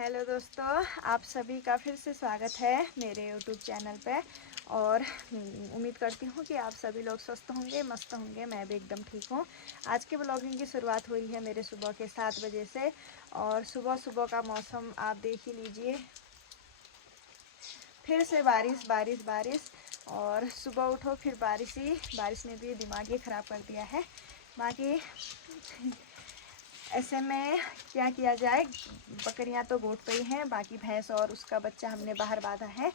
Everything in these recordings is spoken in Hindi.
हेलो दोस्तों, आप सभी का फिर से स्वागत है मेरे यूट्यूब चैनल पे। और उम्मीद करती हूँ कि आप सभी लोग स्वस्थ होंगे, मस्त होंगे। मैं भी एकदम ठीक हूँ। आज के ब्लॉगिंग की शुरुआत हुई है मेरे सुबह के 7 बजे से। और सुबह सुबह का मौसम आप देख ही लीजिए, फिर से बारिश बारिश बारिश। और सुबह उठो फिर बारिश ही बारिश ने भी दिमाग ही ख़राब कर दिया है। बाकी ऐसे में क्या किया जाए, बकरियां तो गोद पे ही हैं, बाकी भैंस और उसका बच्चा हमने बाहर बांधा है।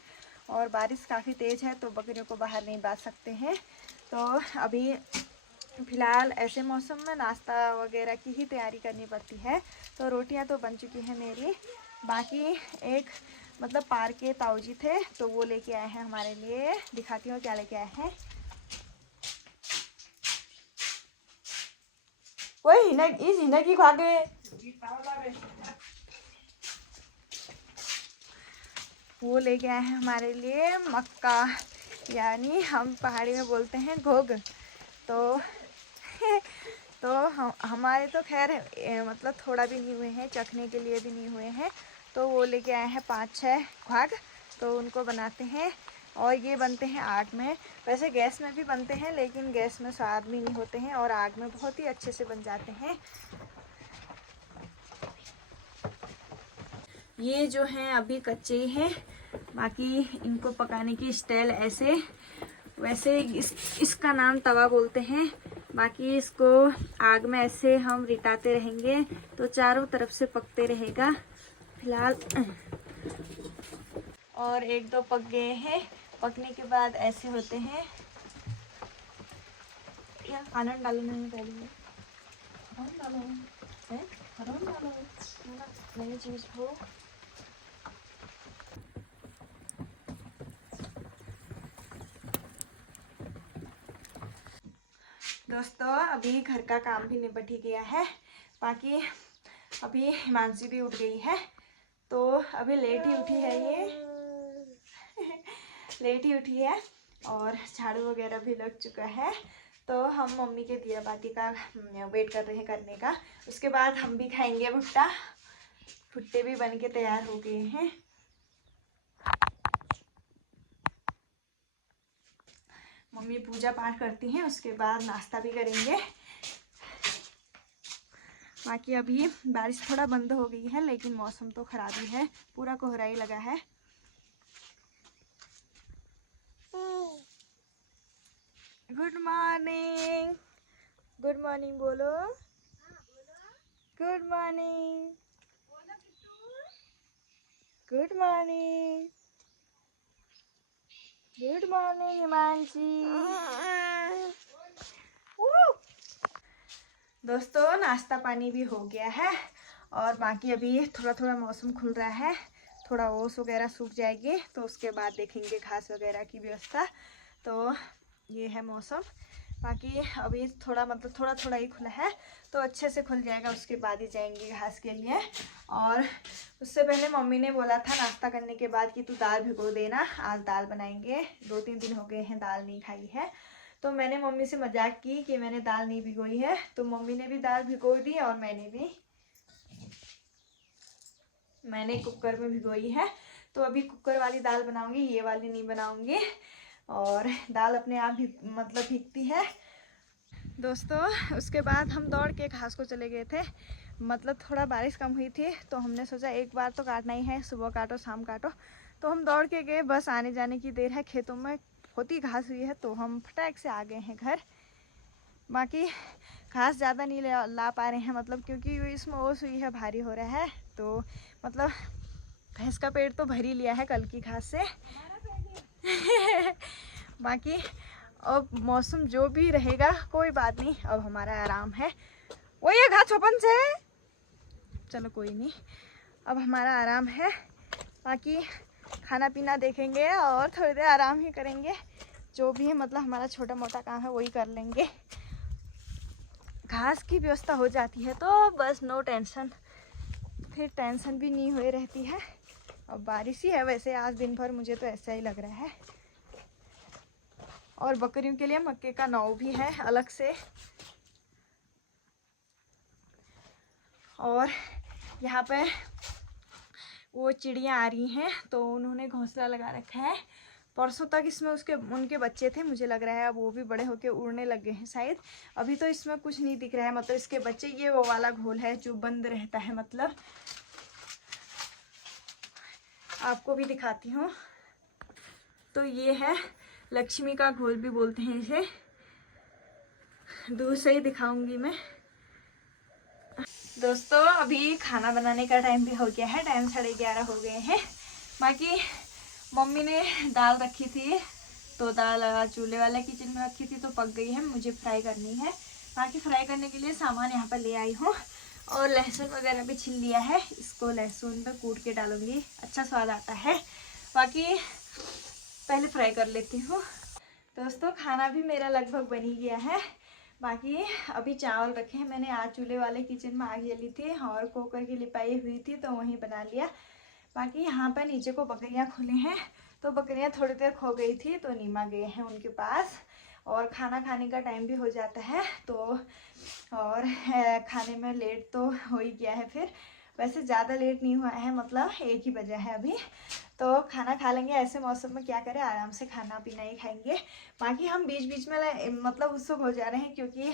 और बारिश काफ़ी तेज़ है तो बकरियों को बाहर नहीं बांध सकते हैं। तो अभी फ़िलहाल ऐसे मौसम में नाश्ता वगैरह की ही तैयारी करनी पड़ती है। तो रोटियां तो बन चुकी हैं मेरी। बाकी एक मतलब पार्क के ताऊजी थे तो वो लेके आए हैं हमारे लिए। दिखाती हूँ क्या लेके आए हैं। वही हिना की खा के वो लेके आए हैं हमारे लिए मक्का, यानी हम पहाड़ी में बोलते हैं घोग। तो तो हमारे तो खैर मतलब थोड़ा भी नहीं हुए हैं, चखने के लिए भी नहीं हुए हैं। तो वो लेके आए हैं 5-6 भाग, तो उनको बनाते हैं। और ये बनते हैं आग में। वैसे गैस में भी बनते हैं लेकिन गैस में स्वाद भी नहीं होते हैं और आग में बहुत ही अच्छे से बन जाते हैं। ये जो हैं अभी कच्चे ही हैं, बाकी इनको पकाने की स्टाइल ऐसे वैसे इसका नाम तवा बोलते हैं। बाकी इसको आग में ऐसे हम रिटाते रहेंगे तो चारों तरफ से पकते रहेगा। फिलहाल और 1-2 पक गए हैं। पकने के बाद ऐसे होते हैं। यार खाना डालो, नहीं पहले डालो है, डालो नई चीज़ हो। दोस्तों अभी घर का काम भी निपट ही गया है। बाकी अभी हिमांशी भी उठ गई है तो अभी लेट ही उठी है ये लेट ही उठी है और झाड़ू वगैरह भी लग चुका है। तो हम मम्मी के दिया बाती का वेट कर रहे हैं करने का। उसके बाद हम भी खाएंगे भुट्टा। भुट्टे भी बन के तैयार हो गए हैं। मम्मी पूजा पाठ करती हैं, उसके बाद नाश्ता भी करेंगे। बाकी अभी बारिश थोड़ा बंद हो गई है लेकिन मौसम तो खराब ही है, पूरा कोहरा ही लगा है। गुड मॉर्निंग, गुड मॉर्निंग बोलो। Good morning, good morning, good morning Himanshi. दोस्तों नाश्ता पानी भी हो गया है और बाकी अभी थोड़ा थोड़ा मौसम खुल रहा है। थोड़ा ओस वगैरह सूख जाएगी तो उसके बाद देखेंगे घास वगैरह की व्यवस्था। तो ये है मौसम। बाकी अभी थोड़ा मतलब थोड़ा थोड़ा ही खुला है तो अच्छे से खुल जाएगा, उसके बाद ही जाएंगे घास के लिए। और उससे पहले मम्मी ने बोला था नाश्ता करने के बाद कि तू दाल भिगो देना, आज दाल बनाएंगे। 2-3 दिन हो गए हैं दाल नहीं खाई है। तो मैंने मम्मी से मजाक की कि मैंने दाल नहीं भिगोई है, तो मम्मी ने भी दाल भिगो दी और मैंने कुकर में भिगोई है। तो अभी कुकर वाली दाल बनाऊंगी, ये वाली नहीं बनाऊंगी। और दाल अपने आप भी मतलब भीगती है। दोस्तों उसके बाद हम दौड़ के घास को चले गए थे। मतलब थोड़ा बारिश कम हुई थी तो हमने सोचा एक बार तो काटना ही है, सुबह काटो शाम काटो। तो हम दौड़ के गए, बस आने जाने की देर है। खेतों में होती घास हुई है तो हम फटाक से आ गए हैं घर। बाकी घास ज़्यादा नहीं ला पा रहे हैं, मतलब क्योंकि इसमें ओस हुई है, भारी हो रहा है। तो मतलब भैंस का पेट तो भर ही लिया है कल की घास से बाकी अब मौसम जो भी रहेगा कोई बात नहीं, अब हमारा आराम है। वो ये घास छोपन से, चलो कोई नहीं, अब हमारा आराम है। बाकी खाना पीना देखेंगे और थोड़ी देर आराम ही करेंगे। जो भी है मतलब हमारा छोटा मोटा काम है वही कर लेंगे। घास की व्यवस्था हो जाती है तो बस नो टेंशन, फिर टेंशन भी नहीं हुई रहती है। अब बारिश ही है वैसे आज दिन भर, मुझे तो ऐसा ही लग रहा है। और बकरियों के लिए मक्के का नाव भी है अलग से। और यहाँ पे वो चिड़ियाँ आ रही हैं, तो उन्होंने घोंसला लगा रखा है। परसों तक इसमें उनके बच्चे थे, मुझे लग रहा है अब वो भी बड़े होके उड़ने लग गए हैं शायद। अभी तो इसमें कुछ नहीं दिख रहा है, मतलब इसके बच्चे। ये वो वाला घोल है जो बंद रहता है, मतलब आपको भी दिखाती हूँ। तो ये है लक्ष्मी का घोल भी बोलते हैं इसे, दूर से ही दिखाऊंगी मैं। दोस्तों अभी खाना बनाने का टाइम भी हो गया है, टाइम 11:30 हो गए हैं। बाकी मम्मी ने दाल रखी थी, तो दाल चूल्हे वाले किचन में रखी थी तो पक गई है, मुझे फ्राई करनी है। बाकी फ्राई करने के लिए सामान यहाँ पर ले आई हूँ, और लहसुन वगैरह भी छिल लिया है। इसको लहसुन पे कूट के डालूंगी, अच्छा स्वाद आता है। बाकी पहले फ्राई कर लेती हूँ। दोस्तों खाना भी मेरा लगभग बन ही गया है। बाकी अभी चावल रखे हैं मैंने, आज चूल्हे वाले किचन में आग जली थी और कुकर की लिपाई हुई थी तो वहीं बना लिया। बाकी यहाँ पर नीचे को बकरियाँ खुले हैं, तो बकरियाँ थोड़ी देर खो गई थी तो नीमा गए हैं उनके पास, और खाना खाने का टाइम भी हो जाता है तो, और खाने में लेट तो हो ही गया है। फिर वैसे ज़्यादा लेट नहीं हुआ है, मतलब 1 ही बजा है अभी, तो खाना खा लेंगे। ऐसे मौसम में क्या करें, आराम से खाना पीना ही खाएंगे। बाकी हम बीच बीच में मतलब उत्सुक हो जा रहे हैं, क्योंकि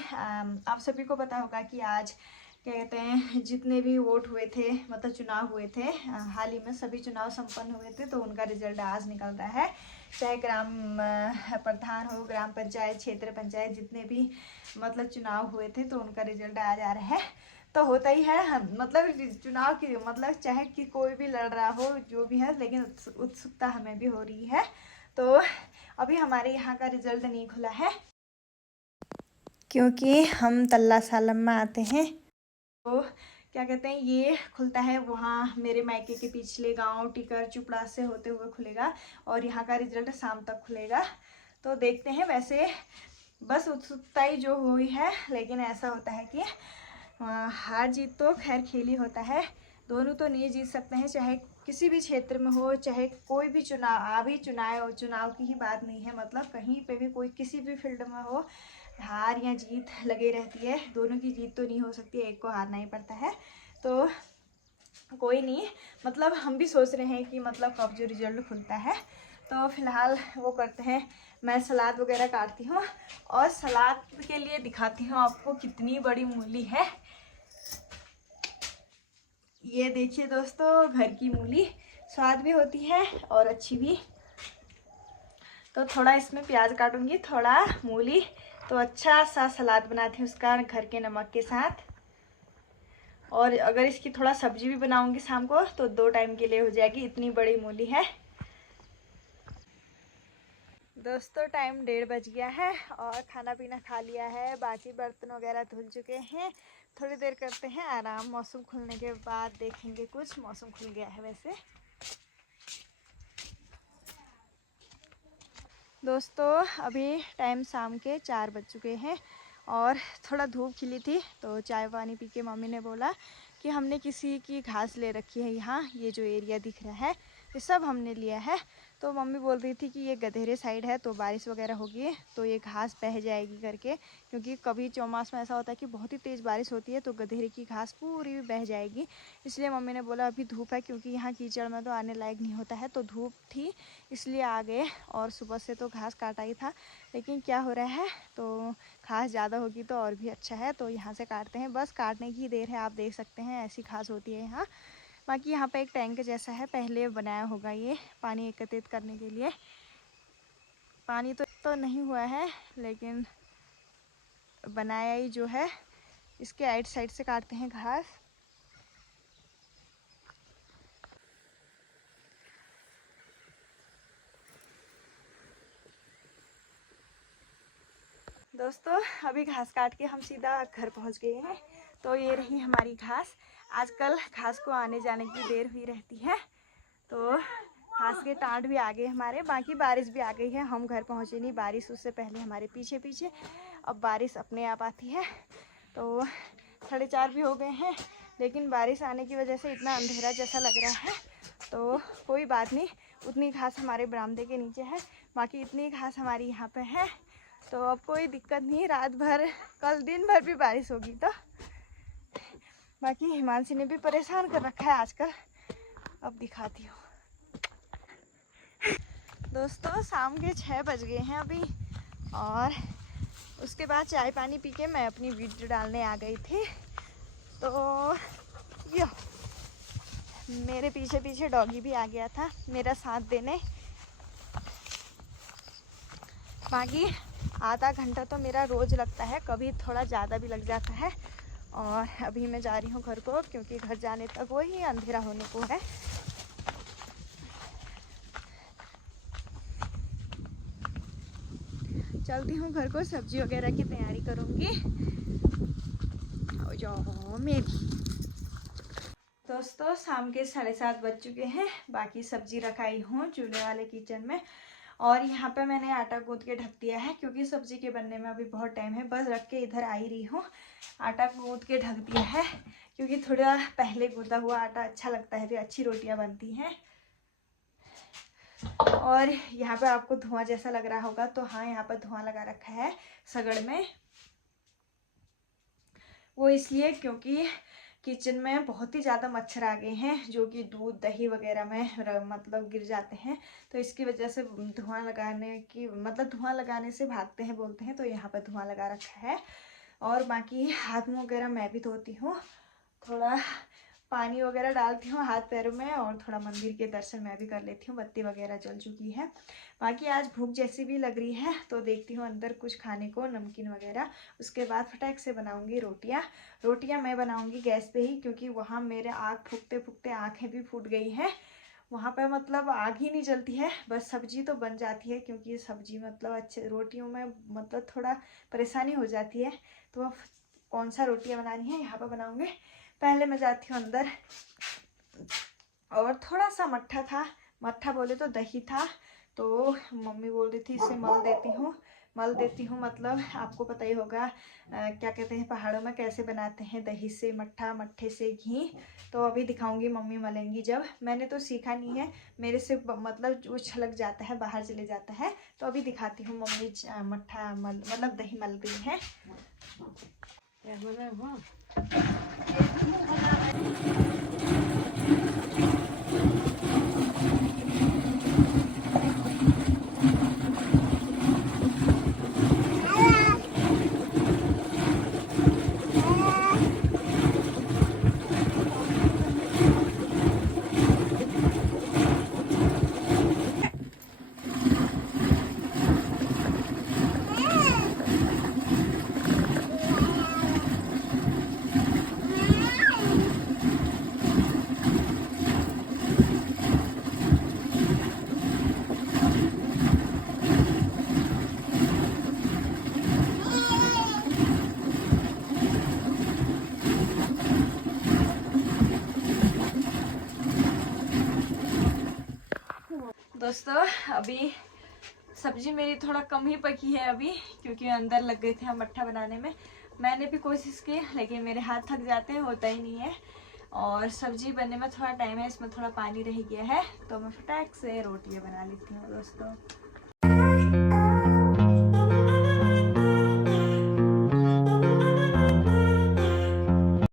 आप सभी को पता होगा कि आज क्या कहते हैं, जितने भी वोट हुए थे, मतलब चुनाव हुए थे हाल ही में, सभी चुनाव संपन्न हुए थे, तो उनका रिजल्ट आज निकलता है। चाहे ग्राम प्रधान हो, ग्राम पंचायत, क्षेत्र पंचायत, जितने भी मतलब चुनाव हुए थे तो उनका रिजल्ट आज आ रहा है। तो होता ही है, मतलब चुनाव की मतलब चाहे कि कोई भी लड़ रहा हो, जो भी है, लेकिन उत्सुकता हमें भी हो रही है। तो अभी हमारे यहाँ का रिजल्ट नहीं खुला है, क्योंकि हम तल्ला सालम में आते हैं। तो क्या कहते हैं, ये खुलता है वहाँ मेरे मायके के पिछले गांव टिकर चुपड़ा से होते हुए खुलेगा, और यहाँ का रिजल्ट शाम तक खुलेगा। तो देखते हैं। वैसे बस उत्सुकता ही जो हुई है, लेकिन ऐसा होता है कि हार जीत तो खैर खेल ही होता है, दोनों तो नहीं जीत सकते हैं, चाहे किसी भी क्षेत्र में हो, चाहे कोई भी चुनाव। अभी चुनाव की ही बात नहीं है, मतलब कहीं पे भी कोई किसी भी फील्ड में हो, हार या जीत लगे रहती है, दोनों की जीत तो नहीं हो सकती, एक को हारना ही पड़ता है। तो कोई नहीं, मतलब हम भी सोच रहे हैं कि मतलब कब जो रिजल्ट खुलता है। तो फिलहाल वो करते हैं, मैं सलाद वगैरह काटती हूँ, और सलाद के लिए दिखाती हूँ आपको कितनी बड़ी मूली है। ये देखिए दोस्तों, घर की मूली स्वाद भी होती है और अच्छी भी। तो थोड़ा इसमें प्याज काटूंगी, थोड़ा मूली, तो अच्छा सा सलाद बनाती हूँ उसका घर के नमक के साथ। और अगर इसकी थोड़ा सब्जी भी बनाऊंगी शाम को तो 2 टाइम के लिए हो जाएगी, इतनी बड़ी मूली है। दोस्तों टाइम 1:30 बज गया है, और खाना पीना खा लिया है, बाकी बर्तन वगैरह धुल चुके हैं। थोड़ी देर करते हैं आराम, मौसम खुलने के बाद देखेंगे कुछ। मौसम खुल गया है वैसे। दोस्तों अभी टाइम शाम के 4 बज चुके हैं, और थोड़ा धूप खिली थी तो चाय पानी पी के मम्मी ने बोला कि हमने किसी की घास ले रखी है यहाँ, ये जो एरिया दिख रहा है ये सब हमने लिया है। तो मम्मी बोल रही थी कि ये गधेरे साइड है, तो बारिश वगैरह होगी तो ये घास बह जाएगी करके, क्योंकि कभी चौमास में ऐसा होता है कि बहुत ही तेज़ बारिश होती है तो गधेरे की घास पूरी बह जाएगी। इसलिए मम्मी ने बोला अभी धूप है, क्योंकि यहाँ कीचड़ में तो आने लायक नहीं होता है, तो धूप थी इसलिए आ गए। और सुबह से तो घास काटा ही था, लेकिन क्या हो रहा है, तो घास ज़्यादा होगी तो और भी अच्छा है, तो यहाँ से काटते हैं। बस काटने की देर है, आप देख सकते हैं ऐसी घास होती है यहाँ। बाकी यहाँ पे एक टैंक जैसा है, पहले बनाया होगा ये पानी एकत्रित करने के लिए। पानी तो नहीं हुआ है, लेकिन बनाया ही जो है। इसके आइट साइड से काटते हैं घास। दोस्तों अभी घास काट के हम सीधा घर पहुंच गए हैं। तो ये रही हमारी घास। आजकल घास को आने जाने की देर हुई रहती है, तो घास के टाँट भी आ गए हमारे। बाकी बारिश भी आ गई है, हम घर पहुंचे नहीं, बारिश उससे पहले हमारे पीछे पीछे। अब बारिश अपने आप आती है। तो 4:30 भी हो गए हैं, लेकिन बारिश आने की वजह से इतना अंधेरा जैसा लग रहा है। तो कोई बात नहीं, उतनी घास हमारे बरामदे के नीचे है, बाकी इतनी घास हमारी यहाँ पे है, तो अब कोई दिक्कत नहीं। रात भर, कल दिन भर भी बारिश होगी तो। बाकी हिमांशी ने भी परेशान कर रखा है आजकल, अब दिखाती हूँ दोस्तों। शाम के 6 बज गए हैं अभी, और उसके बाद चाय पानी पी के मैं अपनी वीडियो डालने आ गई थी। तो यो मेरे पीछे पीछे डॉगी भी आ गया था मेरा साथ देने। बाकी आधा घंटा तो मेरा रोज़ लगता है, कभी थोड़ा ज़्यादा भी लग जाता है। और अभी मैं जा रही हूँ घर को, क्योंकि घर जाने तक वही अंधेरा होने को है। चलती हूँ घर को, सब्जी वगैरह की तैयारी करूँगी। जाओ मेरी दोस्तों, शाम के 7:30 बज चुके हैं। बाकी सब्जी रखाई हूँ चूल्हे वाले किचन में, और यहाँ पे मैंने आटा गूंथ के ढक दिया है, क्योंकि सब्जी के बनने में अभी बहुत टाइम है। बस रख के इधर आ ही रही हूँ। आटा गूंथ के ढक दिया है, क्योंकि थोड़ा पहले गूंथा हुआ आटा अच्छा लगता है, फिर अच्छी रोटियाँ बनती हैं। और यहाँ पे आपको धुआं जैसा लग रहा होगा, तो हाँ, यहाँ पर धुआं लगा रखा है सगड़ में। वो इसलिए क्योंकि किचन में बहुत ही ज़्यादा मच्छर आ गए हैं, जो कि दूध दही वगैरह में मतलब गिर जाते हैं। तो इसकी वजह से धुआं लगाने की मतलब धुआं लगाने से भागते हैं बोलते हैं, तो यहाँ पर धुआं लगा रखा है। और बाकी हाथ मुँह वगैरह मैं भी धोती हूँ, थोड़ा पानी वगैरह डालती हूँ हाथ पैरों में, और थोड़ा मंदिर के दर्शन मैं भी कर लेती हूँ। बत्ती वगैरह जल चुकी है। बाकी आज भूख जैसी भी लग रही है, तो देखती हूँ अंदर कुछ खाने को, नमकीन वगैरह। उसके बाद फटाक से बनाऊंगी रोटियाँ मैं बनाऊंगी गैस पे ही, क्योंकि वहाँ मेरे आग फूकते फूकते आँखें भी फूट गई हैं। वहाँ पे मतलब आग ही नहीं जलती है, बस सब्जी तो बन जाती है, क्योंकि सब्जी मतलब अच्छे रोटियों में मतलब थोड़ा परेशानी हो जाती है। तो अब कौन सा रोटियाँ बनानी है यहाँ पर बनाऊंगी। पहले मैं जाती हूँ अंदर, और थोड़ा सा मट्ठा था, मट्ठा बोले तो दही था, तो मम्मी बोल रही थी इसे मल देती हूँ मतलब आपको पता ही होगा क्या कहते हैं पहाड़ों में कैसे बनाते हैं, दही से मट्ठा, मट्ठे से घी। तो अभी दिखाऊंगी मम्मी मलेंगी जब। मैंने तो सीखा नहीं है, मेरे से मतलब जो छलक जाता है, बाहर चले जाता है। तो अभी दिखाती हूँ मम्मी मट्ठा मतलब दही मल रही है। दोस्तों अभी सब्जी मेरी थोड़ा कम ही पकी है अभी, क्योंकि अंदर लग गए थे हम मट्ठा बनाने में। मैंने भी कोशिश की, लेकिन मेरे हाथ थक जाते हैं, होता ही नहीं है। और सब्जी बनने में थोड़ा टाइम है, इसमें थोड़ा पानी रह गया है, तो मैं फटाक से रोटियां बना लेती हूँ दोस्तों।